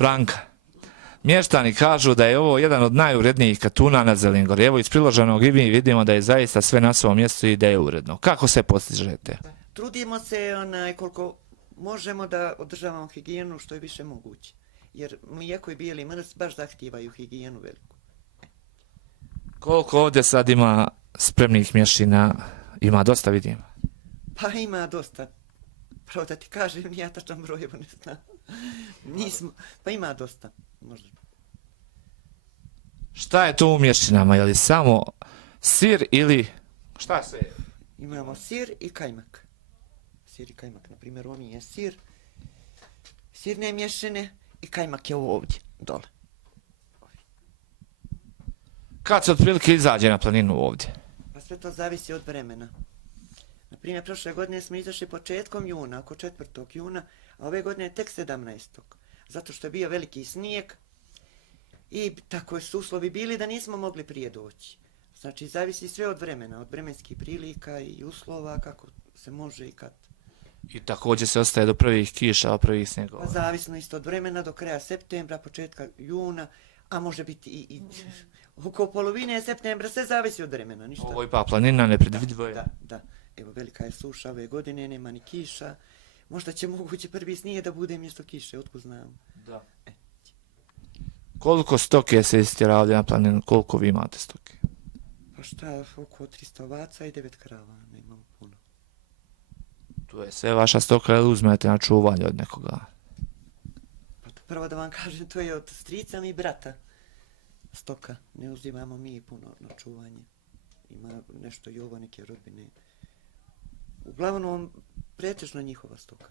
Branka. Mještani kažu da je ovo jedan od najurednijih katuna na Zelingori. Evo iz priloženog i mi vidimo da je zaista sve na svom mjestu i da je uredno. Kako se postižete? Trudimo se koliko možemo da održavamo higijenu što je više moguće. Jer mlijeko i bijeli mrs baš zahtijevaju higijenu veliku. Koliko ovdje sad ima spremnih mješina? Ima dosta, vidim. Pa ima dosta. Pravo da ti kažem, ja tačan broj ne znam. Nismo, pa ima dosta. Možda. Šta je to u mješinama? Je li samo sir ili šta sve je? Imamo sir i kajmak. Sir i kajmak, na primjer, ovo mi je sir, sirne mješine i kajmak je ovdje, dole. Kad se otprilike izađe na planinu ovdje? Pa sve to zavisi od vremena. Na primjer, prošle godine smo izašli početkom juna, oko 4. juna, a ove godine tek 17. Zato što je bio veliki snijeg i tako su uslovi bili da nismo mogli prije doći. Znači, zavisi sve od vremena, od vremenskih prilika i uslova, kako se može i kad. I također se ostaje do prvih kiša, do prvih snjegova. Pa zavisno isto od vremena, do kraja septembra, početka juna, a može biti i oko polovine septembra, sve zavisi od vremena, ništa. Ovo je pa planina, nepredvidivo je. Da. Evo, velika je suša ove godine, nema ni kiša. Možda će moguće prvi snijeg da bude mjesto kiše, otkud znam. Da. Koliko stoke se istjera ovdje na planinu, koliko vi imate stoke? Pa šta, oko 300 ovaca i 9 krava, nemamo puno. Tu je sve vaša stoka ili uzmete na čuvanje od nekoga? Pa prvo da vam kažem, to je od strica mi brata stoka. Ne uzimamo mi puno na čuvanje. Ima nešto i ovo, neke rodbine. Uglavnom, pretežno njihova stoka.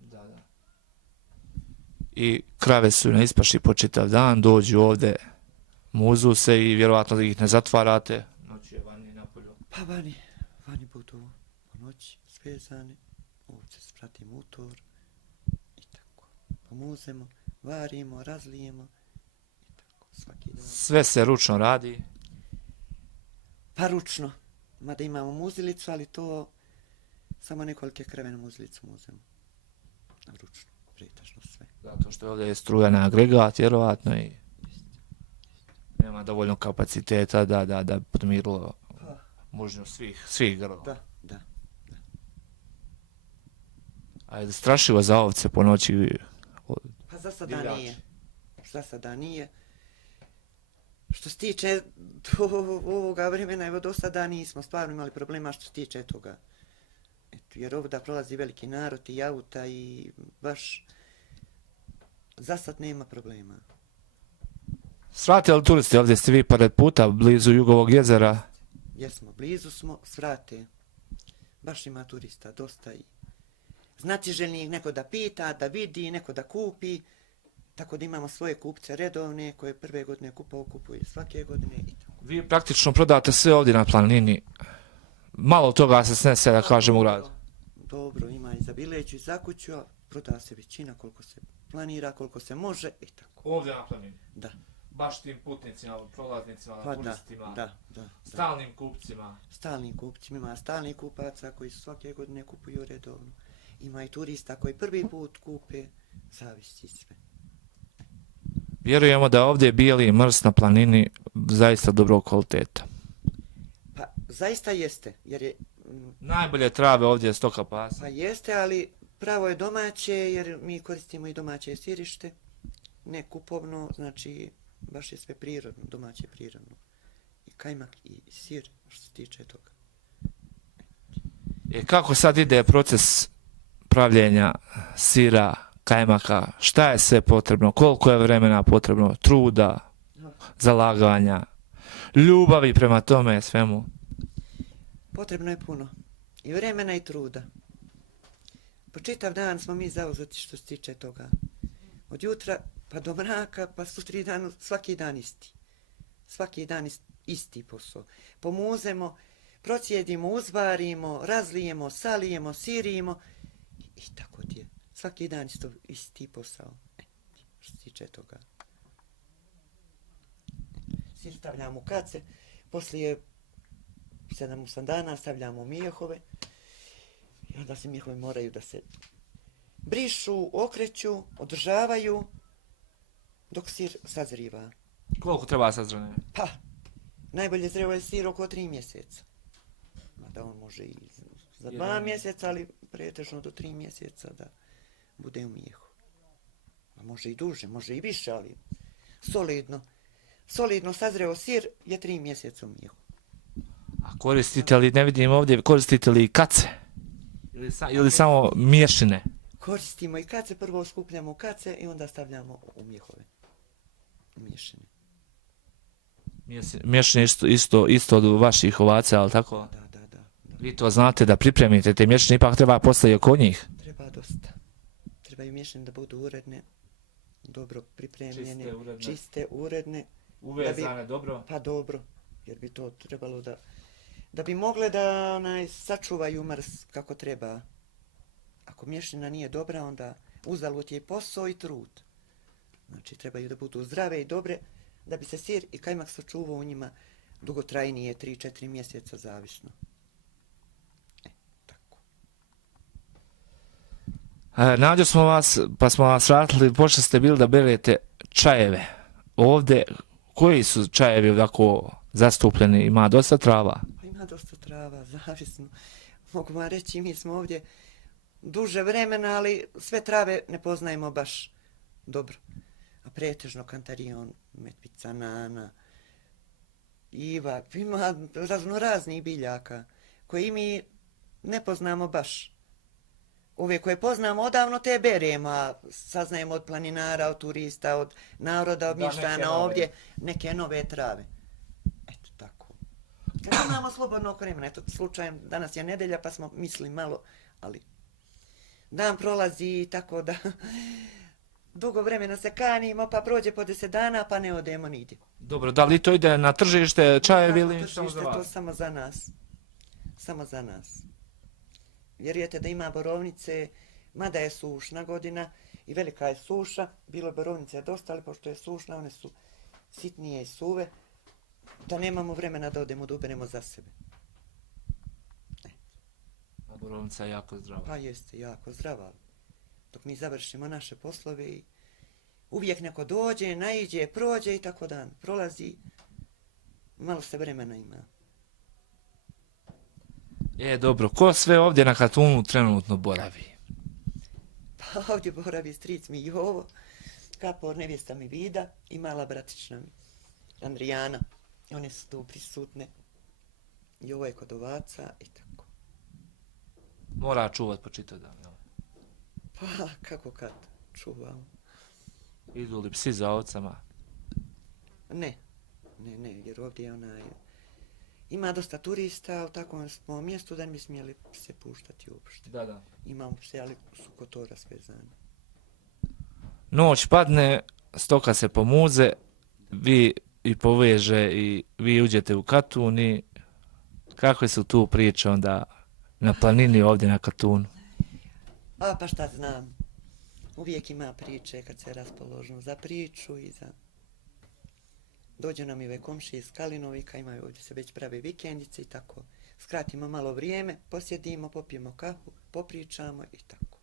Da. I krave su na ispaši po čitav dan, dođu ovdje, muzu se i vjerovatno da ih ne zatvarate. Noć je vani na polju. Pa vani budu po noći svezane, ovdje sprati motor i tako. Pomuzemo, varimo, razlijemo i tako svaki dan. Sve se ručno radi. Pa ručno, mada imamo muzilicu, ali to samo nekolike krave na muzilicu muzemo. Ručno, pretežno sve. Zato što je ovdje struja na agregat, vjerovatno i nema dovoljno kapaciteta da podmirilo mužnju svih grla. Da. A je strašivo za ovce po noći? Pa za sada nije. Što se tiče ovoga vremena, evo do sada nismo stvarno imali problema što se tiče toga. Jer ovdje prolazi veliki narod i auta i baš za sad nema problema. Svrate li turisti? Ovdje ste vi pored puta, blizu Jugovog jezera? Jesmo, blizu smo, svrate. Baš ima turista, dosta i znatiželjnih, neko da pita, da vidi, neko da kupi. Tako da imamo svoje kupce redovne koje prve godine kupuje svake godine i tako. Vi praktično prodate sve ovdje na planini. Malo toga se snese, da kažem, u gradu. Dobro, ima i za bileću i za kuću, a proda se većina koliko se planira, koliko se može i tako. Ovdje na planini? Da. Baš tim putnicima, prolaznicima, Pa turistima, da. stalnim kupcima. Stalnim kupcima, ima stalnih kupaca koji svake godine kupuju redovno. Ima i turista koji prvi put kupe, zavisi sve. Vjerujemo da ovdje bijeli mrs na planini zaista dobrog kvaliteta. Pa zaista jeste, jer je... Najbolje trave ovdje je stoka pasa. Pa jeste, ali pravo je domaće, jer mi koristimo i domaće sirište, ne kupovno, znači baš je sve prirodno, domaće prirodno. I kajmak i sir, što se tiče toga. Kako sad ide proces pravljenja sira, kajmaka, šta je sve potrebno, koliko je vremena potrebno, truda, zalaganja, ljubavi prema tome svemu? Potrebno je puno. I vremena i truda. Po čitav dan smo mi zauzeti što se tiče toga. Od jutra pa do mraka, pa sutri dan, svaki dan isti. Svaki dan isti posao. Pomuzemo, procijedimo, uzvarimo, razlijemo, salijemo, sirimo i tako ti je. Svaki dan isti posao. Što se tiče toga. Sir stavljamo u kace, poslije 7-8 dana stavljamo mijehove i onda se mijehovi moraju da se brišu, okreću, održavaju dok sir sazriva. Koliko treba sazrane? Pa, najbolje zreo je sir oko 3 mjeseca. Mada on može i za 2 mjeseca, ali pretežno do 3 mjeseca da bude u mjehu. A može i duže, može i više, ali solidno sazreo sir je 3 mjeseca u mjehu. A koristite li, ne vidim ovdje, koristite li kace? Ili samo mješine? Koristimo i kace, prvo skupljamo kace i onda stavljamo u mjehove. U mješine. Mješine isto od vaših ovaca, ali tako? Da. Vi to znate da pripremite te mješine, ipak treba postoji oko njih. Treba dosta. Trebaju mješine da budu uredne, dobro pripremljene, čiste, uredne. Uvezane, dobro? Pa dobro, jer bi to trebalo da bi mogle da sačuvaju mrs kako treba. Ako mješina nije dobra, onda uzalud je posao i trud. Znači, trebaju da budu zdrave i dobre, da bi se sir i kajmak sačuvao u njima dugotrajnije, 3-4 mjeseca, zavisno. Tako. Nađo smo vas, pa smo vas vratili, pošto ste bili da berete čajeve. Ovdje, koji su čajevi ovako zastupljeni? Ima dosta trava? Pa ima dosta trava, zavisno. Mogu vam reći, mi smo ovdje duže vremena, ali sve trave ne poznajemo baš dobro. A pretežno kantarion, metvica, nana, iva, ima raznoraznih biljaka koje mi ne poznamo baš. Ove koje poznamo odavno te beremo, a saznajemo od planinara, od turista, od naroda, od mještana ovdje, neke nove trave. Eto tako. Kad imamo slobodno vremena, eto slučajem, danas je nedelja pa smo mislili malo, ali dan prolazi tako da dugo vremena se kanimo, pa prođe po 10 dana, pa ne odemo nigdje. Dobro, da li to ide na tržište čajevi ili samo za vas? To samo za nas. Samo za nas. Vjerujete da ima borovnice, mada je sušna godina i velika je suša, bilo je borovnice dosta, ali pošto je sušna, one su sitnije i suve, da nemamo vremena da odemo da uberemo za sebe. A borovnica je jako zdrava. Pa jeste, jako zdrava. Dok mi završimo naše poslove i uvijek neko dođe, naiđe, prođe i tako dan prolazi, malo se vremena ima. Dobro, ko sve ovdje na Katunu trenutno boravi? Pa ovdje boravi stric mi Jovo, kapor nevjesta mi Vida i mala bratična mi Andrijana. One su tu prisutne. Jovo je kod ovaca i tako. Mora čuvat po čitav dan, jel? Pa kako kad čuvamo. Idu li psi za ovcama? Ne, jer ovdje ima dosta turista, u takvom smo mjestu da ne bi smjeli se puštati uopšte. Da. Imamo pse, ali su kotora svezane. Noć padne, stoka se pomuze, vi i poveže i vi uđete u Katun i kakve su tu priče onda na planini ovdje na Katunu? Pa šta znam, uvijek ima priče kad se raspoložimo za priču i za... Dođu nam i ove komšije iz Kalinovika, imaju ovdje se već prave vikendice i tako. Skratimo malo vrijeme, posjedimo, popijemo kafu, popričamo i tako.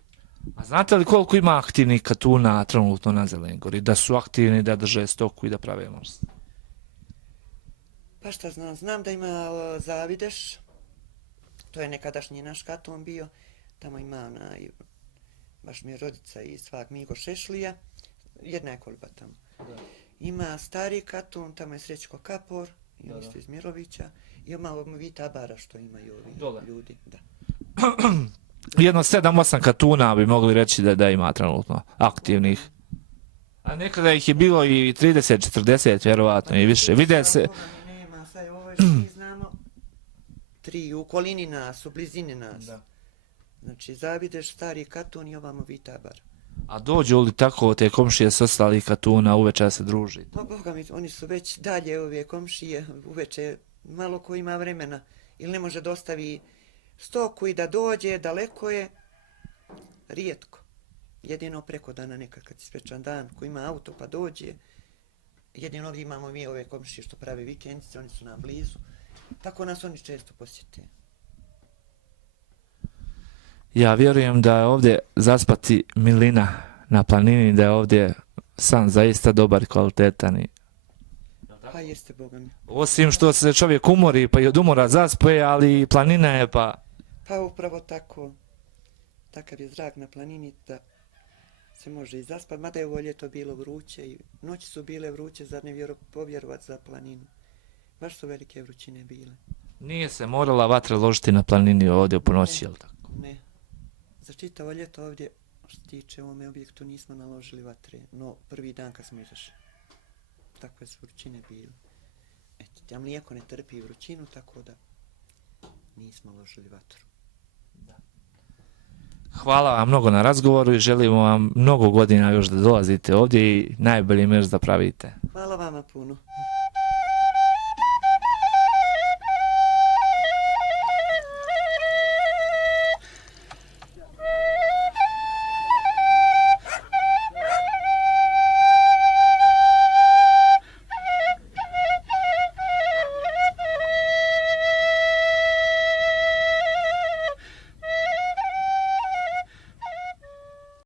A znate li koliko ima aktivnih Katuna trenutno na Zelengori? Da su aktivni, da drže stoku i da prave most? Pa šta znam da ima Zavideš, to je nekadašnji naš Katun bio, tamo ima baš mi je rodica i svak Migo Šešlija, jedna je kolba tamo. Da. Ima stari Katun, tamo je Srećko Kapor, i on isto iz Mirovića, i ima Vita Bara što imaju ovi ljudi. Da. Jedno 7-8 Katuna bi mogli reći da ima trenutno aktivnih. A nekada ih je bilo i 30-40, vjerovatno i više. Vide se... Nema, sad ovo što mi znamo, 3 u okolini nas, u blizini nas. Da. Znači, Zavideš, stari Katun i ovamo Vita Bara. A dođu li tako te komšije s ostalih Katuna uveče se druži? Pa boga mi, oni su već dalje ove komšije, uveče malo ko ima vremena. Ili ne može dostavi stoku i da dođe, daleko je, rijetko. Jedino preko dana nekad kad je svečan dan, ko ima auto pa dođe. Jedino ovdje imamo mi ove komšije što prave vikendice, oni su nam blizu. Tako nas oni često posjete. Ja vjerujem da je ovdje zaspati milina na planini, da je ovdje san zaista dobar i kvalitetan. Pa jeste, Boga mi. Osim što se čovjek umori pa i od umora zaspe, ali planina je pa... Pa upravo tako. Takav je zrak na planini da se može i zaspat, mada je ovo ljeto bilo vruće i noći su bile vruće, zar ne povjerovat za planinu. Baš su velike vrućine bile. Nije se morala vatra ložiti na planini ovdje po noći, jel tako? Ne. Za čitavo ljeto ovdje, što se tiče ovome objektu, nismo naložili vatre, no prvi dan kad smo izašli. Takve su vrućine bile. Eto, a mlijeko ne trpi vrućinu, tako da nismo ložili vatru. Hvala vam mnogo na razgovoru i želimo vam mnogo godina još da dolazite ovdje i najbolji meš da pravite. Hvala vama puno.